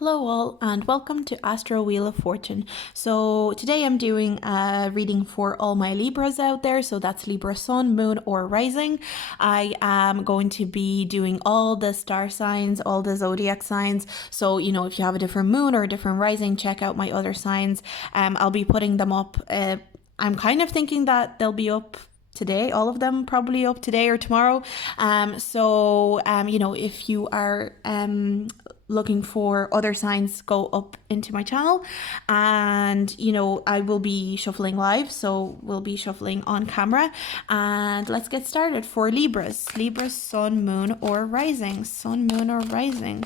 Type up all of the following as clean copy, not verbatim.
Hello all and welcome to Astro Wheel of Fortune. So today I'm doing a reading for all my Libras out there. So that's Libra Sun, Moon or Rising. I am going to be doing all the star signs, all the zodiac signs. So, if you have a different moon or a different rising, check out my other signs. I'll be putting them up. I'm kind of thinking that they'll be up today, all of them probably up today or tomorrow. If you are looking for other signs, go up into my channel, and I will be shuffling live, so we'll be shuffling on camera. And let's get started for Libra Sun, Moon or Rising. Sun, Moon or Rising.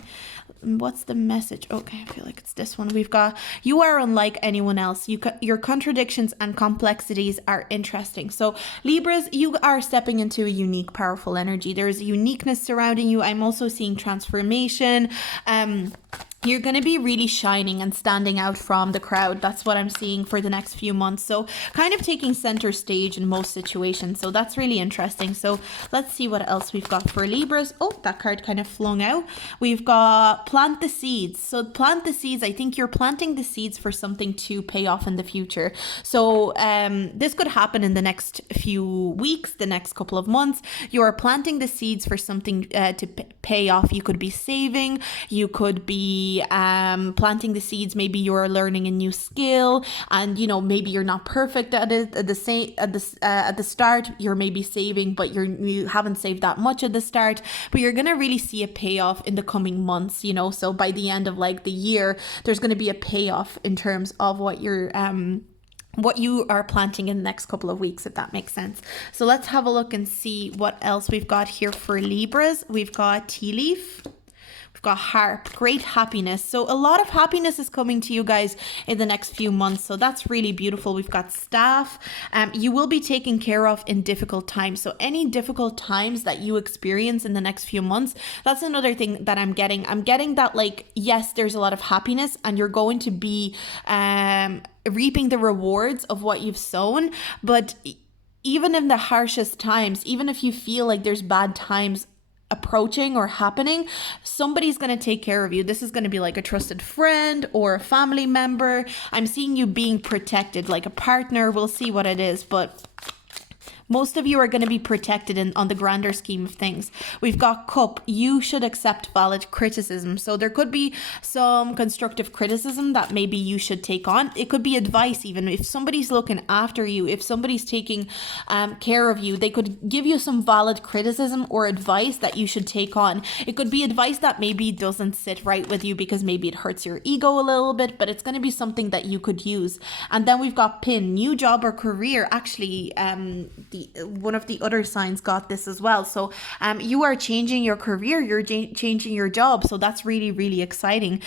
What's the message? Okay, I feel like it's this one. We've got, you are unlike anyone else. Your contradictions and complexities are interesting. So Libras, you are stepping into a unique, powerful energy. There's uniqueness surrounding you. I'm also seeing transformation. You're going to be really shining and standing out from the crowd. That's what I'm seeing for the next few months. So kind of taking center stage in most situations. So that's really interesting. So let's see what else we've got for Libras. Oh, that card kind of flung out. We've got plant the seeds. So plant the seeds. I think you're planting the seeds for something to pay off in the future. So this could happen in the next few weeks, the next couple of months. You are planting the seeds for something to pay off. You could be saving. You could be planting the seeds. Maybe you're learning a new skill, and maybe you're not perfect at it at the start. You're maybe saving, but you haven't saved that much at the start. But you're gonna really see a payoff in the coming months. So by the end of the year, there's gonna be a payoff in terms of what you are planting in the next couple of weeks, if that makes sense. So let's have a look and see what else we've got here for Libras. We've got tea leaf. We've got harp, great happiness. So a lot of happiness is coming to you guys in the next few months. So that's really beautiful. We've got staff. You will be taken care of in difficult times. So any difficult times that you experience in the next few months, that's another thing that I'm getting. I'm getting that yes, there's a lot of happiness and you're going to be reaping the rewards of what you've sown. But even in the harshest times, even if you feel like there's bad times approaching or happening, somebody's going to take care of you. This is going to be like a trusted friend or a family member. I'm seeing you being protected, like a partner. We'll see what it is, but most of you are going to be protected on the grander scheme of things. We've got cup. You should accept valid criticism. So there could be some constructive criticism that maybe you should take on. It could be advice even. If somebody's looking after you, if somebody's taking care of you, they could give you some valid criticism or advice that you should take on. It could be advice that maybe doesn't sit right with you because maybe it hurts your ego a little bit, but it's going to be something that you could use. And then we've got pin, new job or career. Actually, one of the other signs got this as well. So you are changing your career, you're changing your job. So that's really, really exciting.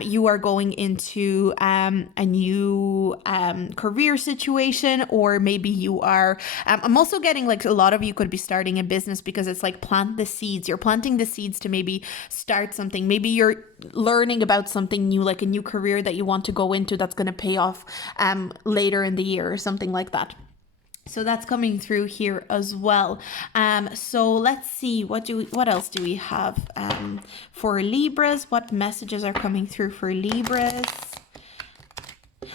You are going into a new career situation, or maybe you are, I'm also getting a lot of you could be starting a business, because it's plant the seeds. You're planting the seeds to maybe start something. Maybe you're learning about something new, like a new career that you want to go into that's going to pay off later in the year or something like that. So that's coming through here as well. So let's see, what else do we have for Libras? What messages are coming through for Libras?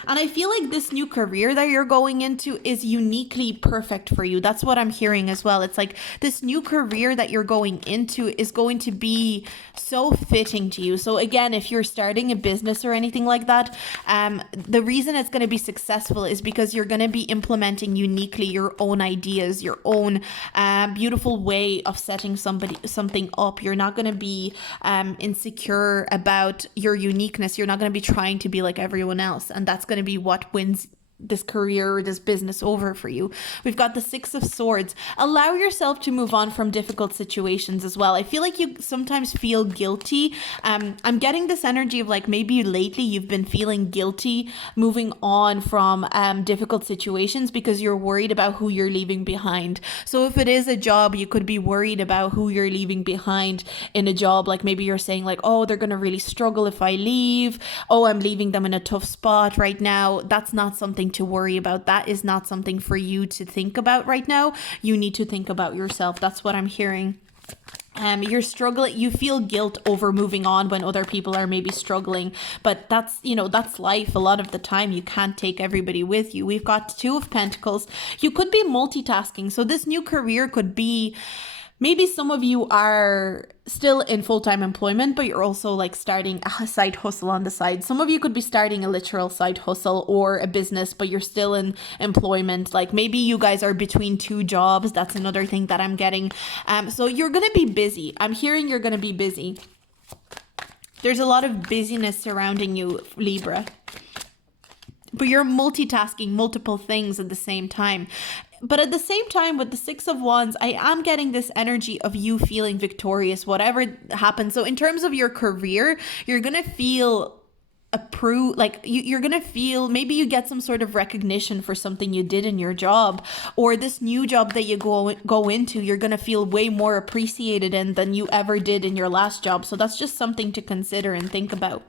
And I feel like this new career that you're going into is uniquely perfect for you. That's what I'm hearing as well. It's this new career that you're going into is going to be so fitting to you. So again, if you're starting a business or anything like that, the reason it's going to be successful is because you're going to be implementing uniquely your own ideas, your own beautiful way of setting something up. You're not going to be insecure about your uniqueness. You're not going to be trying to be like everyone else. And that's going to be what wins this career or this business over for you. We've got the Six of Swords. Allow yourself to move on from difficult situations as well. I feel like you sometimes feel guilty. I'm getting this energy of maybe lately you've been feeling guilty moving on from difficult situations because you're worried about who you're leaving behind. So if it is a job, you could be worried about who you're leaving behind in a job. Maybe you're saying oh, they're going to really struggle if I leave. Oh, I'm leaving them in a tough spot right now. That's not something to worry about. That is not something for you to think about right now. You need to think about yourself. That's what I'm hearing. You're struggling, you feel guilt over moving on when other people are maybe struggling, but that's, you know, that's life. A lot of the time you can't take everybody with you. We've got Two of Pentacles. You could be multitasking. So this new career could be, maybe some of you are still in full-time employment, but you're also like starting a side hustle on the side. Some of you could be starting a literal side hustle or a business, but you're still in employment. Like maybe you guys are between two jobs. That's another thing that I'm getting. So you're going to be busy. I'm hearing you're going to be busy. There's a lot of busyness surrounding you, Libra. But you're multitasking multiple things at the same time. But at the same time, with the Six of Wands, I am getting this energy of you feeling victorious, whatever happens. So in terms of your career, you're going to feel like you're going to feel, maybe you get some sort of recognition for something you did in your job, or this new job that you go into, you're going to feel way more appreciated in than you ever did in your last job. So that's just something to consider and think about.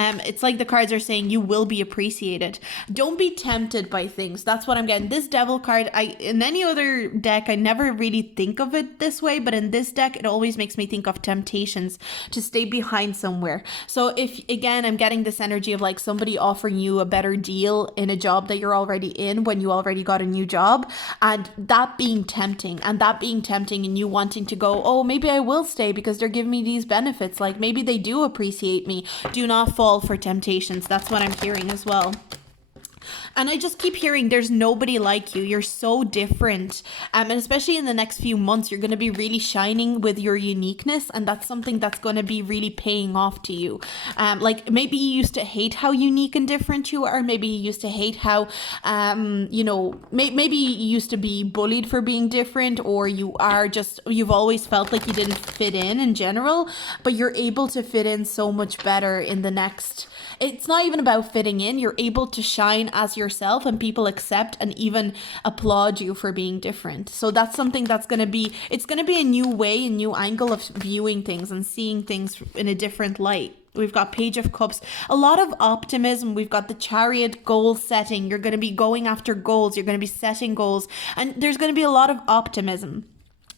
It's like the cards are saying you will be appreciated. Don't be tempted by things. That's what I'm getting. This Devil card, in any other deck, I never really think of it this way, but in this deck, it always makes me think of temptations to stay behind somewhere. So if, again, I'm getting this energy of like somebody offering you a better deal in a job that you're already in when you already got a new job, and that being tempting and you wanting to go, oh, maybe I will stay because they're giving me these benefits. Like maybe they do appreciate me. Do not fall for temptations. That's what I'm hearing as well. And I just keep hearing there's nobody like you. You're so different. And especially in the next few months, you're going to be really shining with your uniqueness. And that's something that's going to be really paying off to you. Like maybe you used to hate how unique and different you are. Maybe you used to hate how, you know, maybe you used to be bullied for being different, or you've always felt like you didn't fit in general, but you're able to fit in so much better in the next. It's not even about fitting in. You're able to shine as yourself and people accept and even applaud you for being different. So that's something that's going to be, it's going to be a new way, a new angle of viewing things and seeing things in a different light. We've got Page of Cups, a lot of optimism. We've got the Chariot, goal setting. You're going to be going after goals. You're going to be setting goals, and there's going to be a lot of optimism.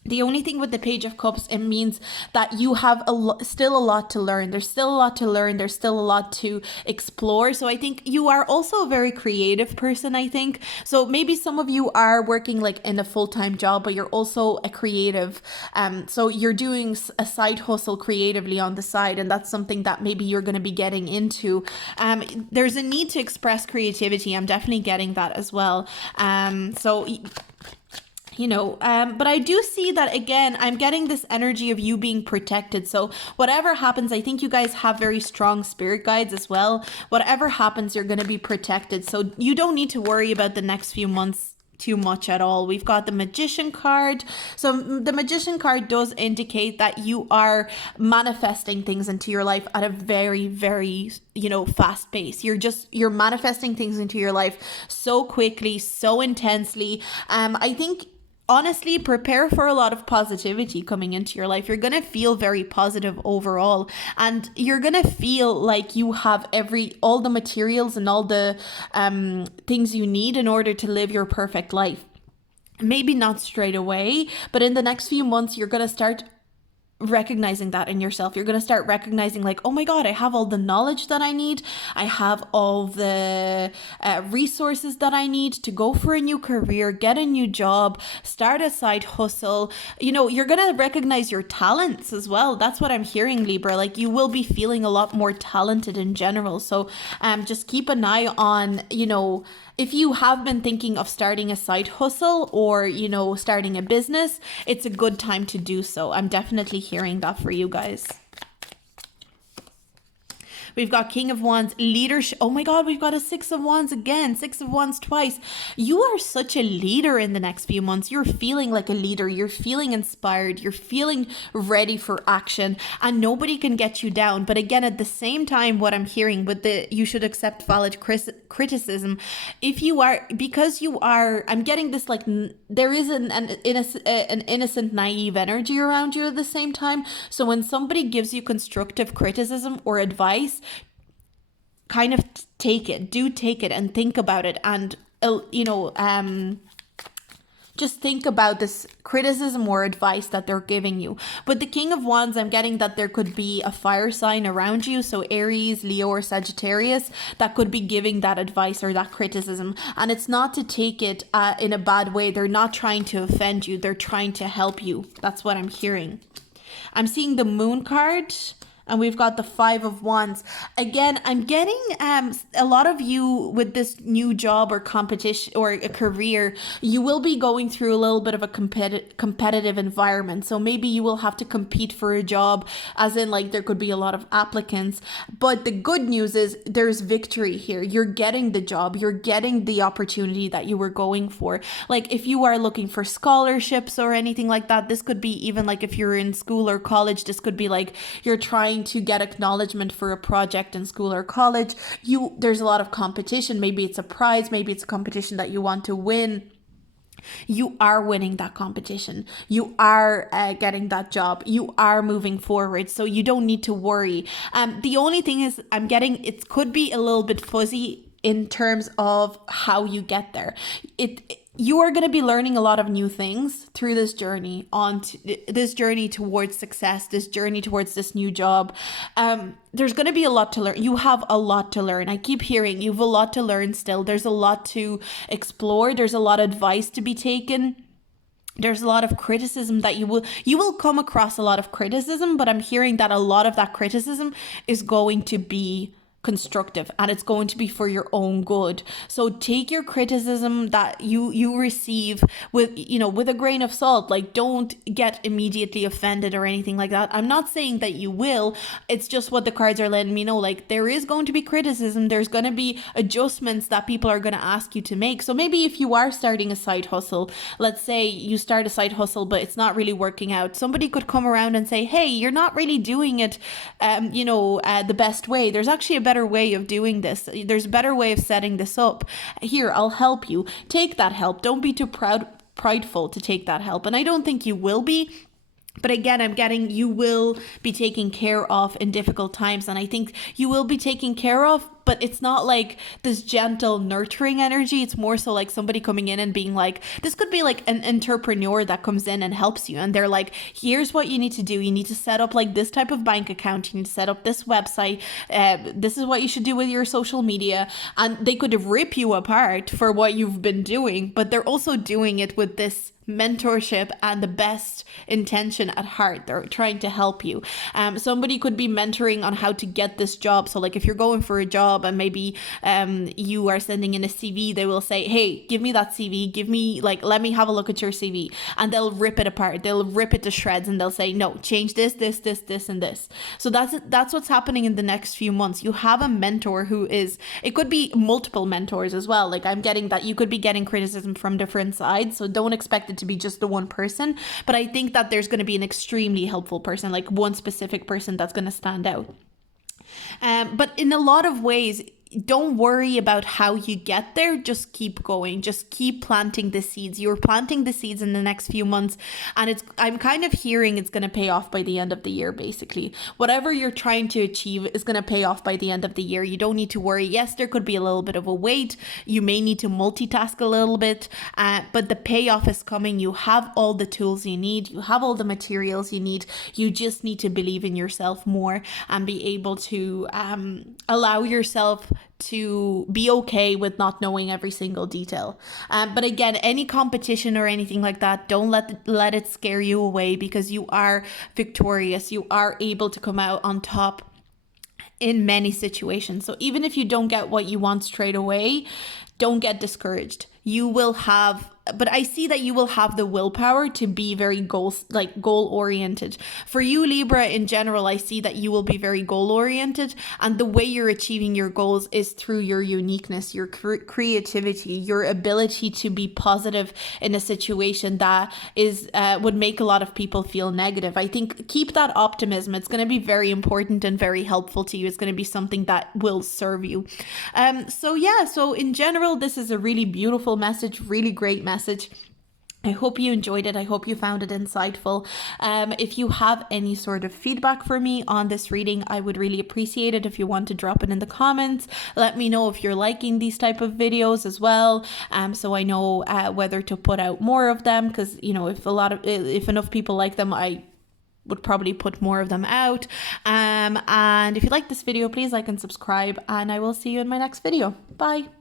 The only thing with the Page of Cups, it means that you have still a lot to learn. There's still a lot to learn. There's still a lot to explore. So I think you are also a very creative person, I think. So maybe some of you are working like in a full-time job, but you're also a creative. So you're doing a side hustle creatively on the side, and that's something that maybe you're going to be getting into. There's a need to express creativity. I'm definitely getting that as well. You know, but I do see that, again, I'm getting this energy of you being protected. So whatever happens, I think you guys have very strong spirit guides as well. Whatever happens, you're going to be protected. So you don't need to worry about the next few months too much at all. We've got the Magician card. So the Magician card does indicate that you are manifesting things into your life at a very, very, you know, fast pace. You're manifesting things into your life so quickly, so intensely. I think, honestly, prepare for a lot of positivity coming into your life. You're going to feel very positive overall, and you're going to feel like you have all the materials and all the things you need in order to live your perfect life. Maybe not straight away, but in the next few months, you're going to start recognizing that in yourself. You're going to start recognizing like, oh my God, I have all the knowledge that I need. I have all the resources that I need to go for a new career, get a new job, start a side hustle. You know, you're going to recognize your talents as well. That's what I'm hearing, Libra. Like you will be feeling a lot more talented in general. So just keep an eye on, you know, if you have been thinking of starting a side hustle or, you know, starting a business, it's a good time to do so. I'm definitely hearing that for you guys. We've got King of Wands, leadership. Oh my God, we've got a Six of Wands again. Six of Wands twice. You are such a leader in the next few months. You're feeling like a leader. You're feeling inspired. You're feeling ready for action, and nobody can get you down. But again, at the same time, what I'm hearing with you should accept valid criticism. If you are, because you are, I'm getting this like, there is an innocent, naive energy around you at the same time. So when somebody gives you constructive criticism or advice, kind of take it and think about it, and you know, just think about this criticism or advice that they're giving you. But the King of Wands, I'm getting that there could be a fire sign around you, so Aries, Leo, or Sagittarius, that could be giving that advice or that criticism. And it's not to take it in a bad way. They're not trying to offend you. They're trying to help you. That's what I'm hearing. I'm seeing the Moon card. And we've got the Five of Wands. Again, I'm getting a lot of you with this new job or competition or a career, you will be going through a little bit of a competitive environment. So maybe you will have to compete for a job, as in like there could be a lot of applicants. But the good news is there's victory here. You're getting the job. You're getting the opportunity that you were going for. Like if you are looking for scholarships or anything like that, this could be even like if you're in school or college, this could be like you're trying to get acknowledgement for a project in school or college. There's a lot of competition. Maybe it's a prize, maybe it's a competition that you want to win. You are winning that competition. You are getting that job. You are moving forward. So you don't need to worry. The only thing is I'm getting, it could be a little bit fuzzy in terms of how you get there. You are going to be learning a lot of new things through this journey this journey towards success, this journey towards this new job. There's going to be a lot to learn. You have a lot to learn. I keep hearing you have a lot to learn still. There's a lot to explore. There's a lot of advice to be taken. There's a lot of criticism that you will come across a lot of criticism, but I'm hearing that a lot of that criticism is going to be constructive and it's going to be for your own good. So take your criticism that you receive with a grain of salt. Like don't get immediately offended or anything like that. I'm not saying that you will. It's just what the cards are letting me know. Like there is going to be criticism. There's going to be adjustments that people are going to ask you to make. So maybe if you are starting a side hustle, let's say you start a side hustle but it's not really working out, somebody could come around and say, hey, you're not really doing it the best way. There's actually a better way of doing this. There's a better way of setting this up. Here, I'll help you. Take that help. Don't be too prideful to take that help. And I don't think you will be. But again, I'm getting you will be taken care of in difficult times. And I think you will be taken care of, but it's not like this gentle, nurturing energy. It's more so like somebody coming in and being like, this could be like an entrepreneur that comes in and helps you. And they're like, here's what you need to do. You need to set up like this type of bank account. You need to set up this website. This is what you should do with your social media. And they could rip you apart for what you've been doing, but they're also doing it with this mentorship and the best intention at heart. They're trying to help you. Somebody could be mentoring on how to get this job. So like if you're going for a job and maybe you are sending in a CV, they will say, hey, give me that CV, let me have a look at your CV. And they'll rip it apart. They'll rip it to shreds and they'll say, no, change this, and this. So that's what's happening in the next few months. You have a mentor it could be multiple mentors as well. Like I'm getting that you could be getting criticism from different sides. So don't expect it to be just the one person, but I think that there's going to be an extremely helpful person, like one specific person that's going to stand out. But in a lot of ways, don't worry about how you get there. Just keep going. Just keep planting the seeds. You're planting the seeds in the next few months. And I'm kind of hearing it's going to pay off by the end of the year, basically. Whatever you're trying to achieve is going to pay off by the end of the year. You don't need to worry. Yes, there could be a little bit of a wait. You may need to multitask a little bit, but the payoff is coming. You have all the tools you need. You have all the materials you need. You just need to believe in yourself more and be able to allow yourself to be okay with not knowing every single detail. But again, any competition or anything like that, don't let it scare you away, because you are victorious. You are able to come out on top in many situations. So even if you don't get what you want straight away, don't get discouraged. But I see that you will have the willpower to be very goal oriented. For you, Libra, in general, I see that you will be very goal oriented, and the way you're achieving your goals is through your uniqueness, your creativity, your ability to be positive in a situation that would make a lot of people feel negative. I think keep that optimism. It's going to be very important and very helpful to you. It's going to be something that will serve you. So in general, this is a really beautiful message, really great message. I hope you enjoyed it. I hope you found it insightful. If you have any sort of feedback for me on this reading, I would really appreciate it if you want to drop it in the comments. Let me know if you're liking these type of videos as well, so I know whether to put out more of them, because if enough people like them, I would probably put more of them out. And if you like this video, please like and subscribe, and I will see you in my next video. Bye.